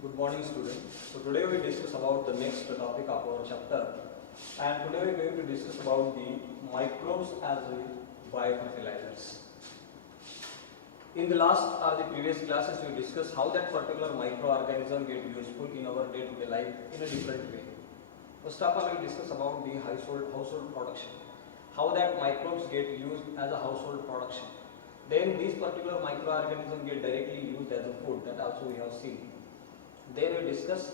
Good morning, students. So today we discuss about the next topic of our chapter, and today we are going to discuss about the microbes as biofertilizers. In the last or the previous classes, we discussed how that particular microorganism get useful in our day-to-day life in a different way. First of all, we discuss about the household production, how that microbes get used as a household production. Then these particular microorganisms get directly used as a food, that also we have seen. Then we discuss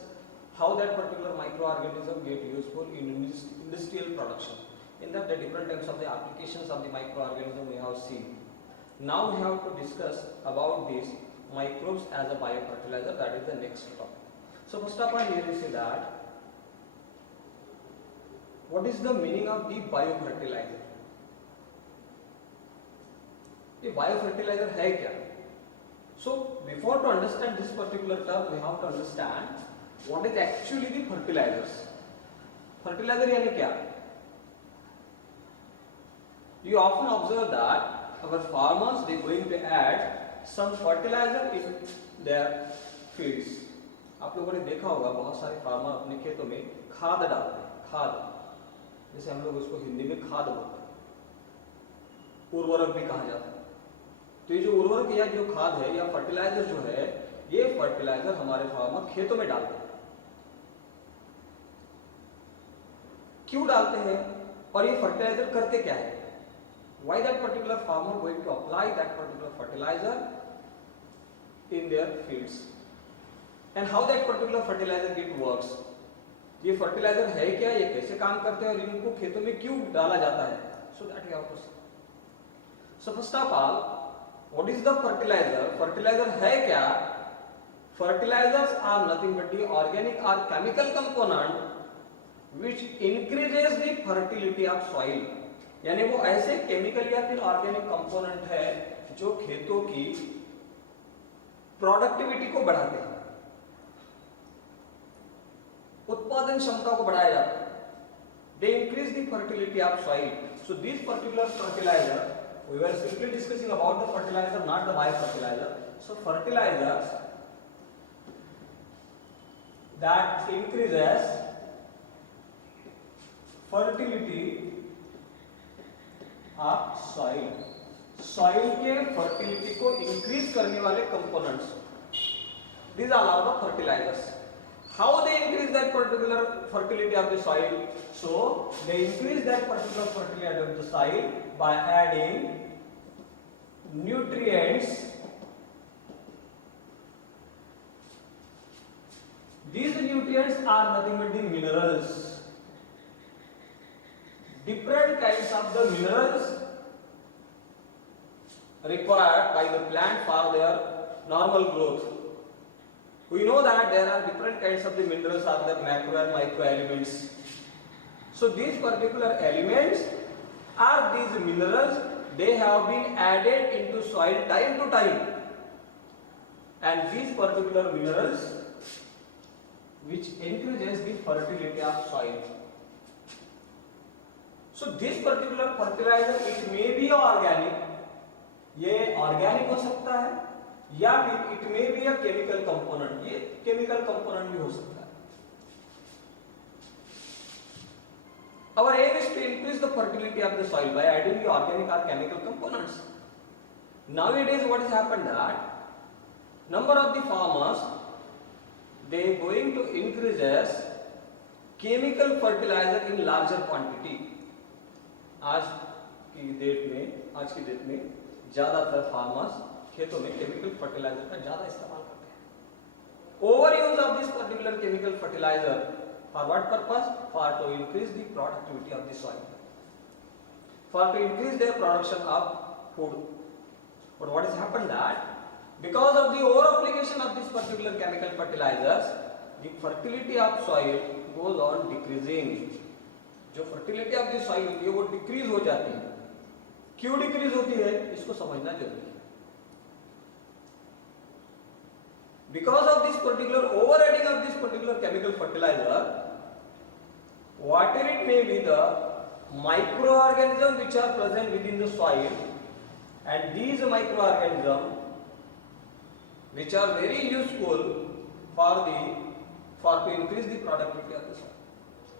how that particular microorganism get useful in industrial production. In that the different types of the applications of the microorganism we have seen. Now we have to discuss about these microbes as a biofertilizer, that is the next topic. So first of all, here we see that what is the meaning of the biofertilizer? ये biofertiliser है क्या? So before to understand this particular term, we have to understand what is actually the fertilizers. Fertilizer यानी क्या? You often observe that our farmers they going to add some fertilizer in their fields. आप लोगों ने देखा होगा बहुत सारे farmer अपने खेतों में खाद डालते हैं. खाद जैसे हम लोग उसको हिंदी में खाद बोलते हैं, उर्वरक भी कहा जाता है. तो ये जो उर्वरक या जो खाद है या फर्टिलाइजर जो है, ये फर्टिलाइजर हमारे फार्मर खेतों में डालते हैं. क्यों डालते हैं और ये फर्टिलाइजर करते क्या है? Why that particular farmer going to apply that particular fertilizer in their fields and how that particular fertilizer it works? ये फर्टिलाइजर है क्या, ये कैसे काम करते हैं और इनको खेतों में क्यों डाला जाता है? So that we have to see. So first of all, what is the fertilizer? Fertilizer है क्या? Fertilizers are nothing but the organic or chemical component which increases the fertility of soil. यानी वो ऐसे केमिकल या फिर organic component है जो खेतों की प्रोडक्टिविटी को बढ़ाते हैं, उत्पादन क्षमता को बढ़ाया जाता है. They increase the fertility of soil. So this particular fertilizer, we were simply discussing about the fertilizer, not the biofertilizer. So fertilizers that increases fertility of soil. Soil के fertility को increase करने वाले components. These are all the fertilizers. How they increase that particular fertility of the soil? So they increase that particular fertility of the soil by adding nutrients. These nutrients are nothing but the minerals. Different kinds of the minerals required by the plant for their normal growth. We know that there are different kinds of the minerals are the macro and micro elements. So these particular elements are these minerals, they have been added into soil time to time, and these particular minerals which increases the fertility of soil. So this particular fertilizer it may be organic, ये organic हो सकता है या फिर it may be a chemical component, ये chemical component भी हो सकता है. Our aim is to increase the fertility of the soil by adding the organic or chemical components. Nowadays what has happened that number of the farmers they going to increases chemical fertilizer in larger quantity. आज की date में ज्यादातर farmers खेतों में chemical fertiliser का ज्यादा इस्तेमाल करते हैं. Over use of this particular chemical fertiliser for what purpose? For to increase the productivity of the soil, for to increase their production of food. But what is happened that because of the over application of this particular chemical fertilisers the fertility of soil goes on decreasing. जो fertility of the soil होती है वो decrease हो जाती है. क्यों decrease होती है इसको समझना जरूरी है. Because of this particular over adding of this particular chemical fertilizer, whatever it may be the microorganisms which are present within the soil, and these microorganisms which are very useful for to increase the productivity of the soil.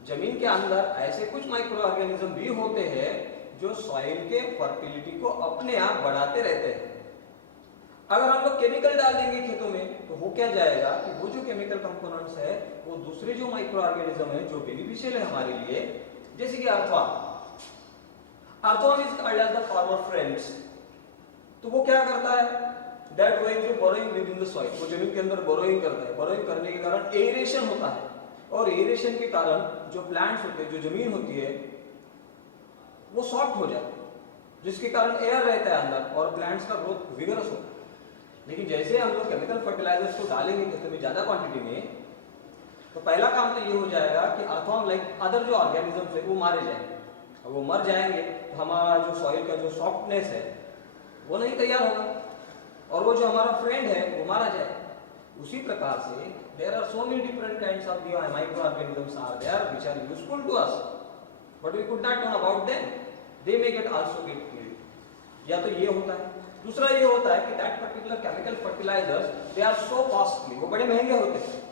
जमीन के अंदर ऐसे कुछ micro organism भी होते हैं जो soil के फर्टिलिटी को अपने आप बढ़ाते रहते हैं। अगर हम लोग केमिकल डाल देंगे खेतों में तो हो क्या जाएगा कि वो जो केमिकल कंपोनेंट्स है वो दूसरे जो माइक्रो ऑर्गेनिज्म है जो बेनिफिशियल है हमारे लिए, जैसे कि earthworm is called as the farmer friends. तो वो क्या करता है, that going to burrowing within the soil, वो जमीन के अंदर बोरोइंग करता है। बोरोइंग करने के कारण एरेशन होता है और एरेशन के कारण जो प्लांट्स होते हैं, जो जमीन होती है वो सॉफ्ट हो जाती है, जिसके कारण एयर रहता है अंदर और प्लांट्स का ग्रोथ विगरस होता है। लेकिन जैसे हम लोग केमिकल फर्टिलाइजर्स को डालेंगे खेतों में ज्यादा क्वांटिटी में, तो पहला काम तो ये हो जाएगा कि अर्थवॉर्म लाइक अदर जो ऑर्गेनिजम्स है वो मारे जाएंगे। और वो मर जाएंगे तो हमारा जो सॉइल का जो सॉफ्टनेस है वो नहीं तैयार होगा और वो जो हमारा फ्रेंड है वो मारा जाएगा। उसी प्रकार से there are so many different kinds of the micro organisms are there which are useful to us but we could not know about them, they may get also get killed. या तो ये होता है, दूसरा ये होता है कि that particular chemical fertilisers they are so costly, वो बड़े महंगे होते हैं।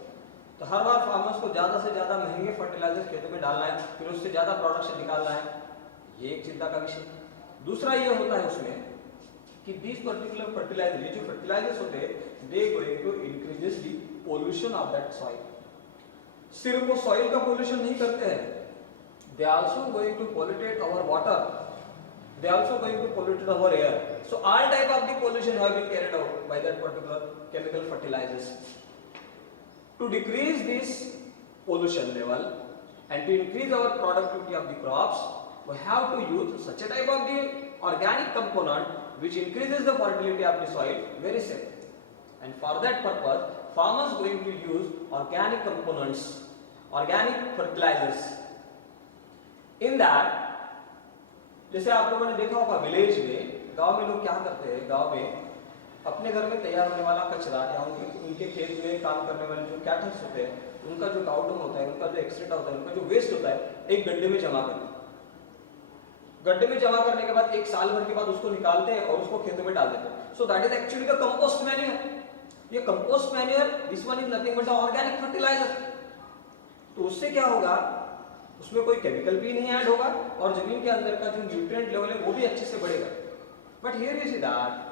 तो हर बार फार्मर्स को ज्यादा से ज्यादा महंगे फर्टिलाइजर खेतों में डालना है, फिर उससे ज्यादा प्रोडक्शन निकालना है, ये एक चिंता का विषय। दूसरा ये होता है उसमें कि दिस पर्टिकुलर फर्टिलाइजर, ये जो फर्टिलाइजर्स होते हैं, they going to increases the pollution of that soil. सिर्फ वो सॉइल का पोल्यूशन नहीं करते हैं, they are also going to pollutate our water, they are also going to pollute our air. So all type of the pollution have been carried out by that particular chemical fertilizers. To decrease this pollution level and to increase our productivity of the crops, we have to use such a type of the organic component which increases the fertility of the soil very safe. And for that purpose, farmers going to use organic components, organic fertilizers. In that, जैसे आप लोगों ने देखा होगा village में, गांव में लोग क्या करते हैं, गांव में अपने घर में तैयार होने वाला कचरा या उनके खेत में काम करने वाले जो कैटल्स होते हैं, उनका जो काउ डंग होता है, उनका जो एक्सक्रीटा होता है, उनका जो वेस्ट होता है, एक गड्ढे में जमा करते हैं। गड्ढे में जमा करने के बाद एक साल भर के बाद उसको निकालते हैं और उसको खेतों में डाल देते हैं। So that is actually the compost manure. ये compost manure, this one is nothing but organic fertiliser. तो उससे क्या होगा, उसमें कोई केमिकल भी नहीं ऐड होगा और जमीन के अंदर का जो न्यूट्रिएंट लेवल है वो भी अच्छे से बढ़ेगा। But here you see that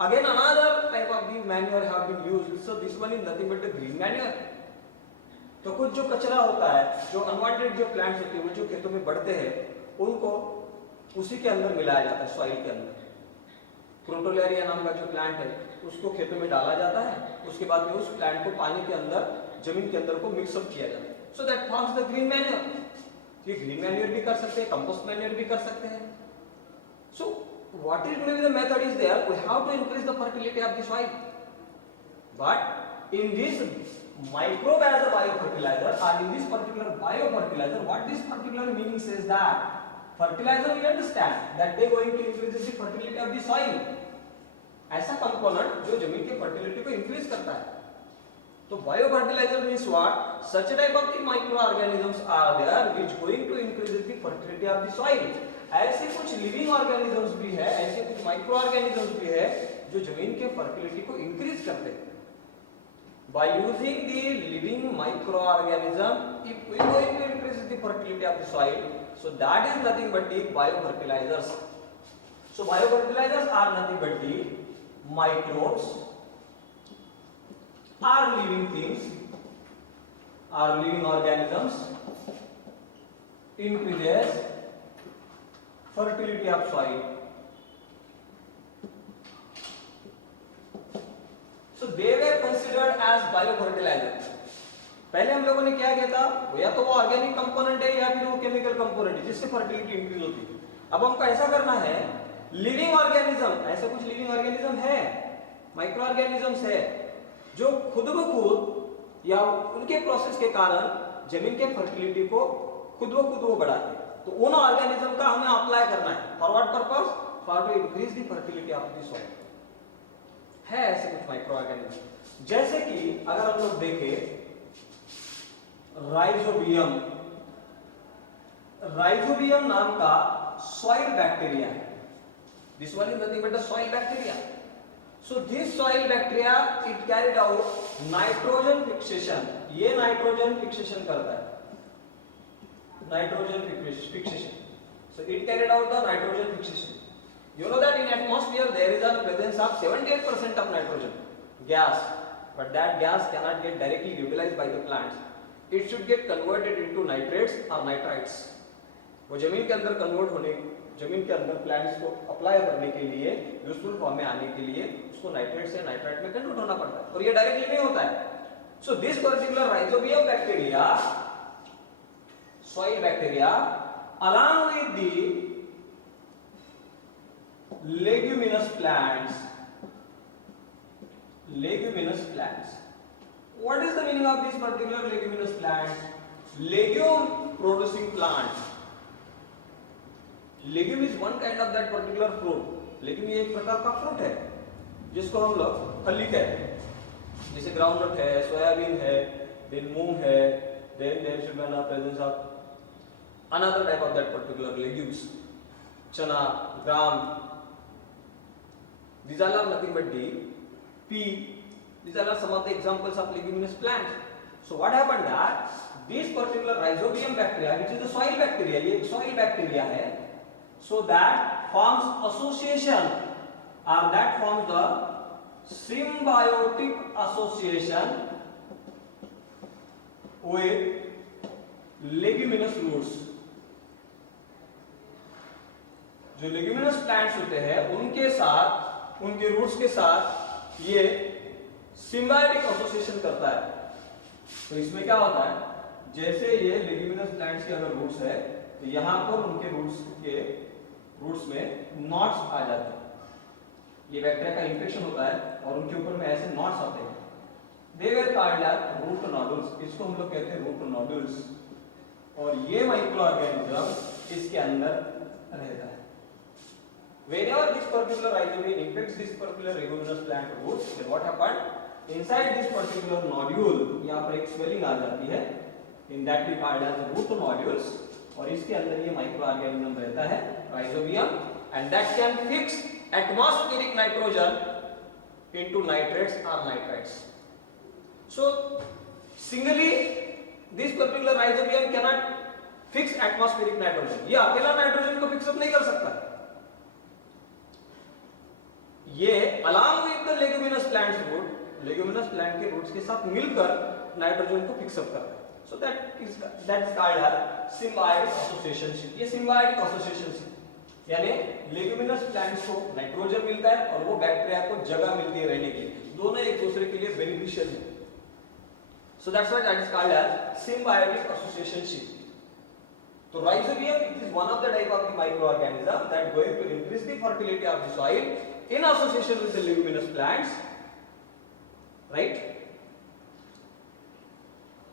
again another type of the manure have been used, so this one is nothing but the green manure. तो कुछ जो कचरा होता है, जो अनवांटेड जो प्लांट्स होते हैं वो जो खेतों में बढ़ते हैं, उनको उसी के अंदर मिलाया जाता है, सॉइल के अंदर। क्रोटोलेरिया नाम का जो प्लांट है उसको खेतों में डाला जाता है, उसके बाद में उस प्लांट को पानी के अंदर, जमीन के अंदर को मिक्सअप किया जाता है। So that forms the green manure. ये green manure भी कर सकते हैं, compost manure भी कर सकते हैं। So what is going to be the method is there? We have to increase the fertility of the soil. But in this microbe as a biofertilizer or in this particular biofertilizer, what this particular meaning says that fertilizer we understand that they going to increase the fertility of the soil. ऐसा component जो जमीन की fertility को increase करता है। तो biofertilizer means what, such type of the micro organisms are there which going to increase the fertility of the soil. ऐसे कुछ लिविंग ऑर्गेनिजम्स भी है, ऐसे कुछ माइक्रो ऑर्गेनिजम्स भी है जो जमीन के फर्टिलिटी को इंक्रीज करते हैं। By using the living micro organism if we going to increase the fertility of the soil, so that is nothing but the biofertilisers. So biofertilisers are nothing but the microbes are living things, are living organisms, increases fertility of soil. So they were considered as biofertilizer. पहले हम लोगों ने क्या किया था, या तो वो ऑर्गेनिक कंपोनेंट है या फिर वो केमिकल कंपोनेंट है जिससे फर्टिलिटी इंक्रीज होती है। अब हमको ऐसा करना है, लिविंग ऑर्गेनिज्म, ऐसा कुछ लिविंग ऑर्गेनिज्म है, माइक्रो ऑर्गेनिजम्स है जो खुद ब खुद या उनके प्रोसेस के कारण जमीन के फर्टिलिटी को खुद ब खुद वो बढ़ाते हैं। तो उन ऑर्गेनिज्म का हमें अप्लाई करना है for what purpose, for to increase the fertility of the soil. है ऐसे कुछ माइक्रो ऑर्गेनिज्म, जैसे कि अगर हम लोग देखें राइजोबियम, राइजोबियम नाम का सॉइल बैक्टीरिया है। This one is nothing but the soil bacteria. So this soil bacteria it carried out nitrogen fixation. ये नाइट्रोजन फिक्सेशन करता है, nitrogen fixation. So it carried out the nitrogen fixation. You know that in atmosphere there is a presence of 78% of nitrogen gas, but that gas cannot get directly utilized by the plants. It should get converted into nitrates or nitrites. वो जमीन के अंदर convert होने, जमीन के अंदर plants को apply करने के लिए, यूजफुल फॉर्म में आने के लिए उसको नाइट्रेट से नाइट्राइट में कन्वर्ट होना पड़ता है, और ये डायरेक्टली नहीं होता है. So this particular rhizobium bacteria, soil bacteria, along with the leguminous plants. What is the meaning of this particular leguminous plants? Legume producing plants. Legume is one kind of that particular fruit. Legume एक प्रकार का fruit है जिसको हम लोग फली कहते हैं. जैसे ग्राउंडनट है, सोयाबीन है, then मूंग है, then there should be a presence of another type of that particular legumes, chana, gram. These are nothing but the pea. These are some of the examples of leguminous plants. So what happened that this particular rhizobium bacteria, which is the soil bacteria, ये एक soil bacteria है, so that forms association, or that forms the symbiotic association with leguminous roots. जो leguminous plants होते हैं उनके साथ, उनके roots के साथ ये सिम्बायोटिक एसोसिएशन करता है. तो इसमें क्या होता है, जैसे ये लेग्यूमिनस प्लांट्स के अगर रूट्स है तो यहाँ पर उनके रूट्स में नॉट्स आ जाते हैं. ये बैक्टीरिया का इन्फेक्शन होता है और उनके ऊपर में ऐसे नॉट्स आते हैं. दे वर कॉल्ड एज रूट नोडुल्स. इसको हम लोग कहते हैं रूट नोडुल्स. और ये माइक्रो ऑर्गेनिज्म इसके अंदर रहता है. Whenever this particular rhizobium infects this particular leguminous plant roots, then what happened? Inside this particular nodule, यहाँ पर एक swelling आ जाती है. In that we called as root nodules. और इसके अंदर ये माइक्रो ऑर्गेनिज्म रहता है, rhizobium, and that can fix atmospheric nitrogen into nitrates or nitrites. So singly, this particular rhizobium cannot fix atmospheric nitrogen. ये अकेला नाइट्रोजन को फिक्स अप नहीं कर सकता. ये along with the leguminous plants root, leguminous plant के roots के साथ मिलकर नाइट्रोजन को फिक्स अप करता है. So that is called as symbiotic association. ये symbiotic association यानी लेग्यूमिनस प्लांट्स को नाइट्रोजन मिलता है और वो बैक्टीरिया को जगह मिलती है रहने के लिए. दोनों एक दूसरे के लिए बेनिफिशियल है. So that's why that is called as symbiotic association. So rhizobium it is one of the type of the microorganism that going to increase the fertility of the soil in association with the leguminous plants, right?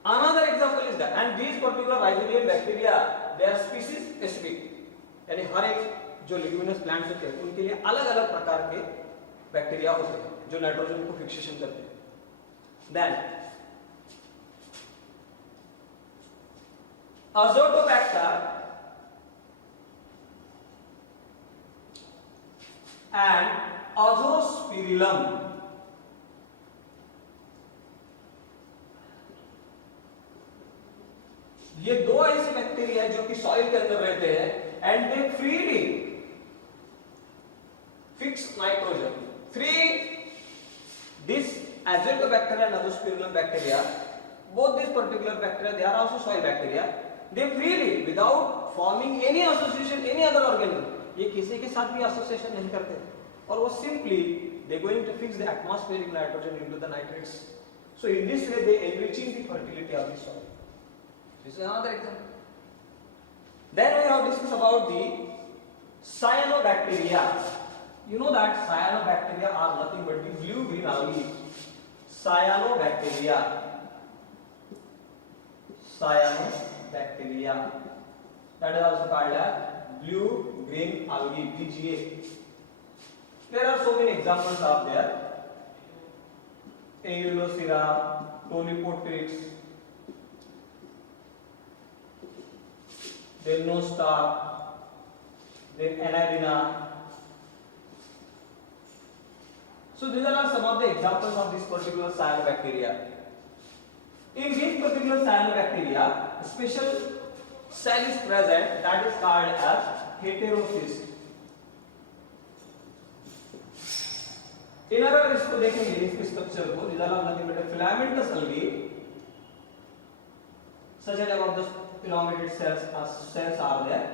Another example is that, and these particular rhizobium bacteria they are species specific. यानी हर एक जो leguminous plants होते हैं उनके लिए अलग अलग प्रकार के बैक्टीरिया होते हैं जो नाइट्रोजन को फिक्सेशन करते हैं. Then Azotobacter and Azospirillum. ये दो ऐसे बैक्टीरिया है जो कि सॉइल के अंदर रहते हैं and they freely fix nitrogen. This Azotobacter and Azospirillum bacteria, both these particular bacteria they are also soil bacteria. They freely without forming any association any other organism, ये किसी के साथ भी association नहीं करते और वो simply they going to fix the atmospheric nitrogen into the nitrates. So in this way they enriching the fertility of the soil. This is another example. Then we have discussed about the cyanobacteria. You know that cyanobacteria are nothing but the blue-green algae. Cyanobacteria. That is also called as blue-green algae, BGA. There are so many examples of there. Aulacera, Tolypotrix, then Nostoc, then Anadina. So these are some of the examples of this particular cyanobacteria. In this particular cyanobacteria, a special cell is present that is called as heterocyst. इन अगर इसको देखेंगे इसके structure को, these are nothing but filamentous algae. Such a type of the elongated cells are there.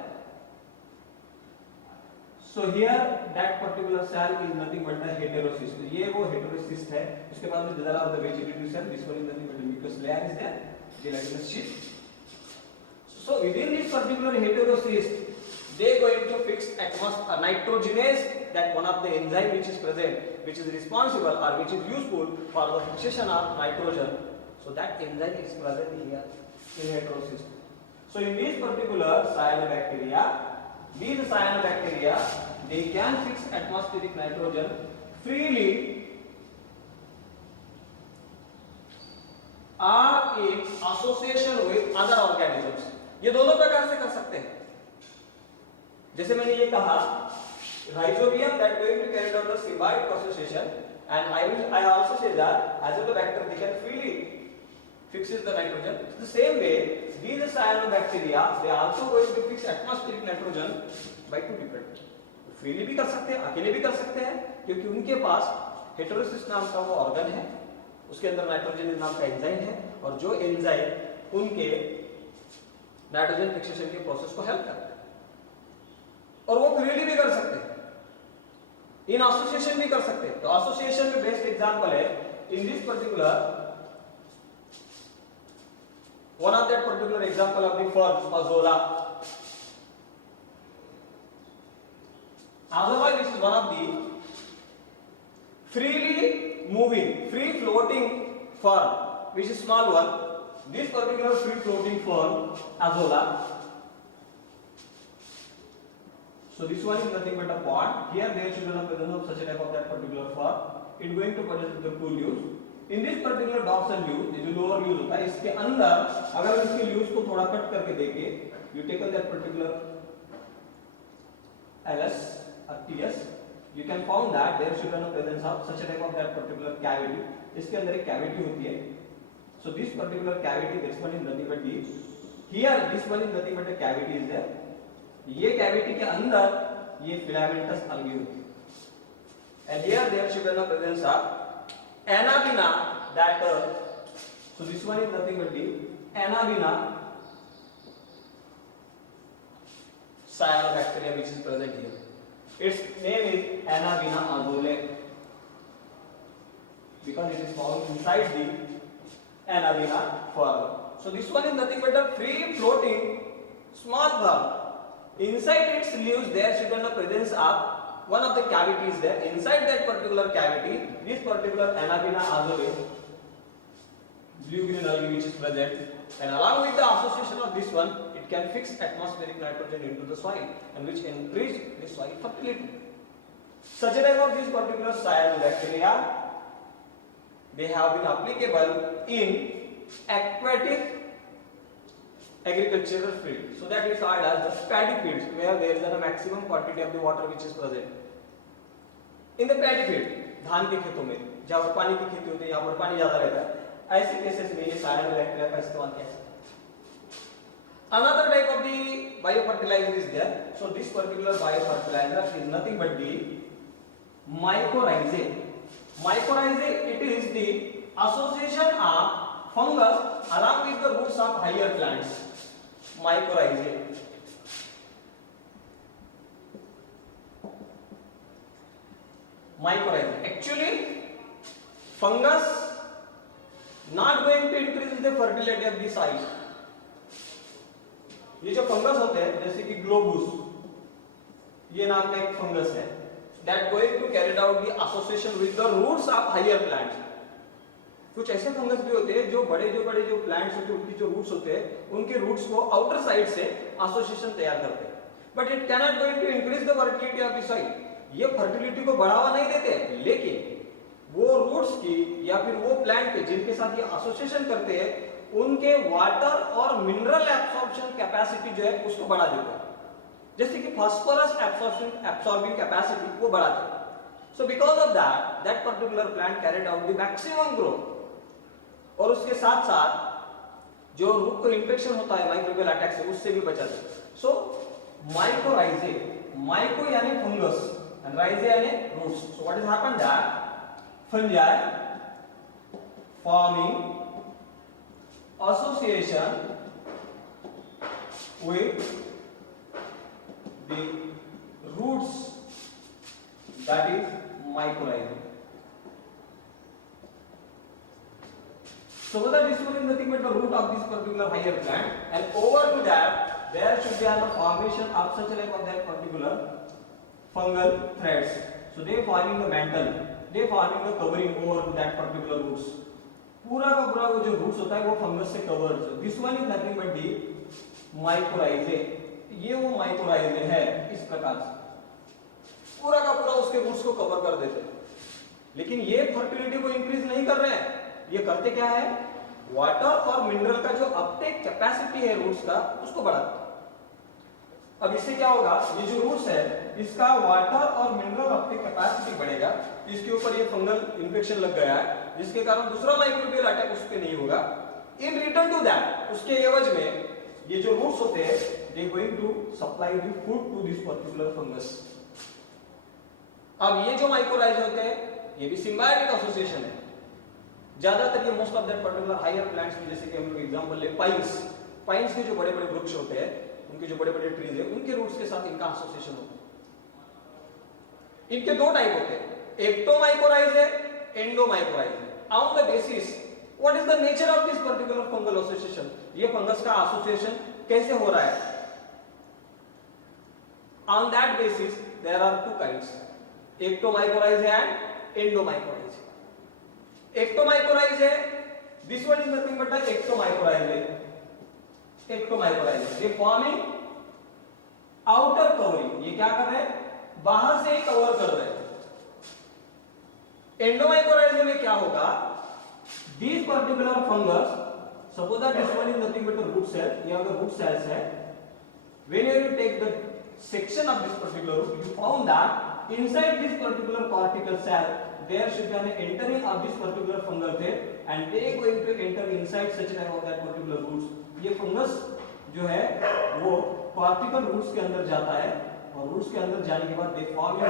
So here that particular cell is nothing but the heterocyst. तो ये वो heterocyst है. उसके बाद में these are the vegetative cell. This one is nothing but the mucous layer is there, gelatinous sheet. So within this particular heterocyst, they going to fix atmospheric nitrogenase, that one of the enzyme which is present, which is responsible or which is useful for the fixation of nitrogen. So that enzyme is present here in heterocyst. So in this particular cyanobacteria, these cyanobacteria, they can fix atmospheric nitrogen freely or in association with other organisms. ये दोनों प्रकार से कर सकते हैं. जैसे मैंने ये कहा, rhizobium that going to carry out the symbiotic association, and I also say that azotobacter they can freely fixes the nitrogen. The same way, these cyanobacteria they also going to fix atmospheric nitrogen by two different. freely भी कर सकते हैं, अकेले भी कर सकते हैं, क्योंकि उनके पास हेटेरोसिस नाम का वो ऑर्गन है, उसके अंदर नाइट्रोजन नाम का एंजाइम है, और जो एंजाइम उनके नाइट्रोजन फिक्सेशन के प्रोसेस को हेल्प करता है. और वो फ्रीली भी कर सकते हैं, इन एसोसिएशन भी कर सकते हैं. तो एसोसिएशन में बेस्ट एग्जांपल है in this particular one of that particular example of the fern azolla. Azolla, which is one of the freely moving, free floating fern, which is small one. This particular free floating fern, Azolla. So this one is nothing but a pod. Here there should be a presence of such a type of that particular fern. It is going to produce the two leaves. In this particular dorsal leaf, जो lower leaves होता है, इसके अंदर अगर इसके leaves को थोड़ा cut करके देखें, you take that particular LS or TS, you can found that there should be a presence of such a type of that particular cavity. इसके अंदर एक cavity होती है. So this particular cavity, this one is nothing but the, here this one is nothing but a cavity is there. ये cavity के अंदर ये filamentous algae होती है. And here there should be a presence of Anabaena, that so this one is nothing but the Anabaena cyanobacteria which is present here. Its name is Anabaena azole because it is found inside the Anabaena fern. So this one is nothing but a free floating small fern. Inside its leaves there should be a presence of one of the cavities there. Inside that particular cavity, this particular Anabaena azole, blue green algae which is present, and along with the association of this one, it can fix atmospheric nitrogen into the soil, and which increase the soil fertility. Such a type of these particular cyanobacteria, they have been applicable in aquatic agricultural field. So that is called as the paddy fields, where there is a maximum quantity of the water which is present. In the paddy field, धान के खेतों में जहाँ पर पानी की खेती होती है, यहाँ पर पानी ज्यादा रहता है, ऐसे केसेस में ये cyanobacteria का इस्तेमाल किया जाता है. Another type of the biofertilizer is there. So this particular biofertilizer is nothing but the mycorrhizae. Mycorrhizae, it is the association of fungus along with the roots of higher plants. Mycorrhizae. Mycorrhizae. Actually, fungus not going to increase the fertility of the soil. ये जो fungus होते हैं जैसे कि ग्लोबुस, ये नाम का एक फंगस है, that going to carry out the association with the roots of higher plants. कुछ ऐसे फंगस भी होते हैं जो बड़े जो प्लांट्स होते हैं उनकी जो रूट्स होते हैं उनके रूट्स को आउटर साइड से एसोसिएशन तैयार करते हैं, but it can not going to increase the fertility of the soil. ये फर्टिलिटी को बढ़ावा नहीं देते, लेकिन वो रूट्स की या फिर वो प्लांट के जिनके साथ ये एसोसिएशन करते हैं उनके वाटर और मिनरल एब्सॉर्प्शन कैपेसिटी जो है उसको बढ़ा देते हैं. जैसे कि फास्फोरस एब्सॉर्बिंग कैपेसिटी वो बढ़ाते हैं. So because of that, that particular plant carried out the maximum growth. और उसके साथ साथ जो रूट को इन्फेक्शन होता है माइक्रोबियल अटैक से, उससे भी बचाते हैं. सो माइकोराइजे, माइको यानी फंगस and rhizae यानी roots. So what has happened that fungi forming association with the roots, that is mycorrhizae. So whether this one is nothing but the root of this particular higher plant, and over to that there should be a formation of such like of that particular fungal threads. So they forming the mantle, they forming the covering over to that particular roots. पूरा का पूरा वो जो roots होता है वो fungus से covered है. This one is nothing but the mycorrhizae. ये वो mycorrhizae है इस प्रकार से पूरा का पूरा उसके roots को cover कर देते हैं. लेकिन ये fertility को increase नहीं कर रहे हैं. ये करते क्या है? वाटर और मिनरल का जो अपटेक कैपेसिटी है रूट्स का उसको बढ़ाते हैं. अब इससे क्या होगा? ये जो रूट्स है इसका वाटर और मिनरल अपटेक कैपेसिटी बढ़ेगा. इसके ऊपर ये फंगल इन्फेक्शन लग गया है जिसके कारण दूसरा माइक्रोबियल अटैक उस पे नहीं होगा. इन रिटर्न टू दैट, उसके एवज में ये जो रूट्स होते हैं they going to supply the food to this particular fungus. अब ये जो माइक्रोराइज होते हैं ये भी सिम्बायोटिक एसोसिएशन है. ज्यादातर ये most of that particular higher plants में, जैसे कि हम लोग एग्जांपल ले पाइन्स, पाइन्स के जो बड़े बड़े वृक्ष होते हैं उनके जो बड़े बड़े ट्रीज है उनके रूट्स के साथ इनका एसोसिएशन होता है. इनके दो टाइप होते हैं, एक्टोमाइकोराइज है, एंडोमाइकोराइज है. On the basis what is the nature of this particular fungal association, ये फंगस का एसोसिएशन कैसे हो रहा है, on that basis there are two kinds, ectomycorrhizae and endomycorrhizae. Ectomycorrhizae है, this one is nothing but the ectomycorrhizae है. Ectomycorrhizae ये forming outer covering, ये क्या कर रहे हैं? बाहर से ही कवर कर रहे हैं. एंडोमाइकोराइज में क्या होगा? This particular fungus, suppose that this one is nothing but the root cell, ये अगर रूट सेल्स है, whenever you take the section of this particular root, you found that inside this particular cortical cell there should be an entering of this particular fungal thread and they going to enter inside such type of that particular roots. ये fungus जो है वो cortical roots के अंदर जाता है और roots के अंदर जाने के बाद they form the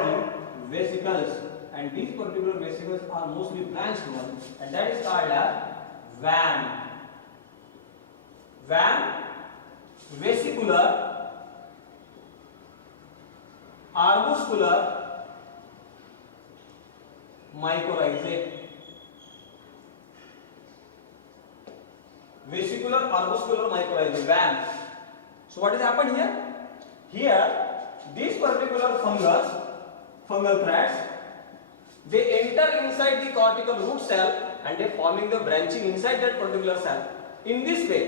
vesicles and these particular vesicles are mostly branched one and that is called as van. Van, vesicular, arbuscular mycorrhizae. Vesicular arbuscular mycorrhizae, van. So what has happened here? Here these particular fungal threads, they enter inside the cortical root cell and they forming the branching inside that particular cell. In this way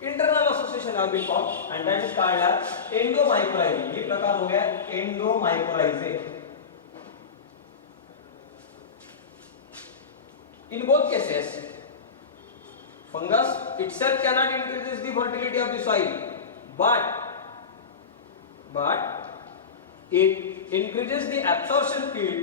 internal association have been formed and that is called as endomycorrhizae. ये प्रकार हो गया endomycorrhizae. In both cases fungus itself cannot increase the fertility of the soil, but it increases the absorption speed.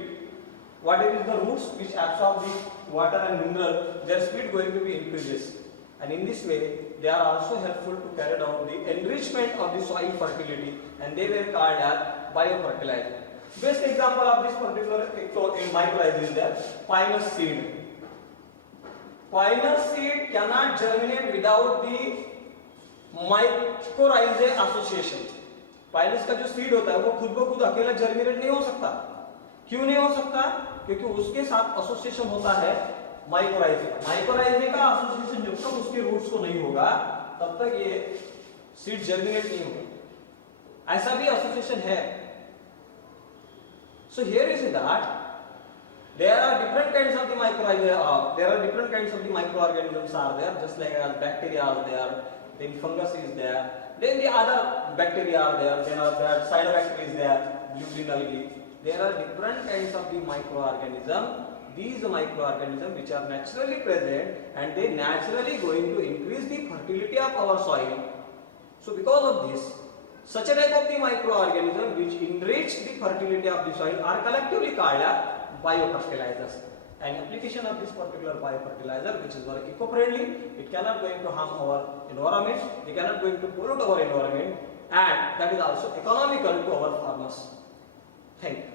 What is the roots which absorb the water and mineral, their speed going to be increases, and in this way they are also helpful to carry out the enrichment of the soil fertility and they were called as biofertilizer. Best example of this particular mycorrhizae is the pinus seed. Pinus seed cannot germinate without the mycorrhizae association. Pinus का जो seed होता है वो खुद ब खुद अकेला germinate नहीं हो सकता. क्यों नहीं हो सकता? क्योंकि उसके साथ एसोसिएशन होता है माइकोराइजे का. माइकोराइजे का एसोसिएशन जब तक उसके रूट्स को नहीं होगा तब तक ये सीड जर्मिनेट नहीं होगा. ऐसा भी एसोसिएशन है. So here you see that there are different kinds of the mycorrhizae. There are different kinds of the microorganisms are there, just like bacteria are there, then fungus is there, then the other bacteria are there, then there cyanobacteria is there, blue algae. There are different kinds of the microorganisms. These microorganisms which are naturally present and they naturally going to increase the fertility of our soil. So because of this, Such a type of the microorganism which enrich the fertility of the soil are collectively called as biofertilizers. And application of this particular biofertilizer, which is very eco-friendly, it cannot going to harm our environment, it cannot going to pollute our environment, and that is also economical to our farmers. Thank you.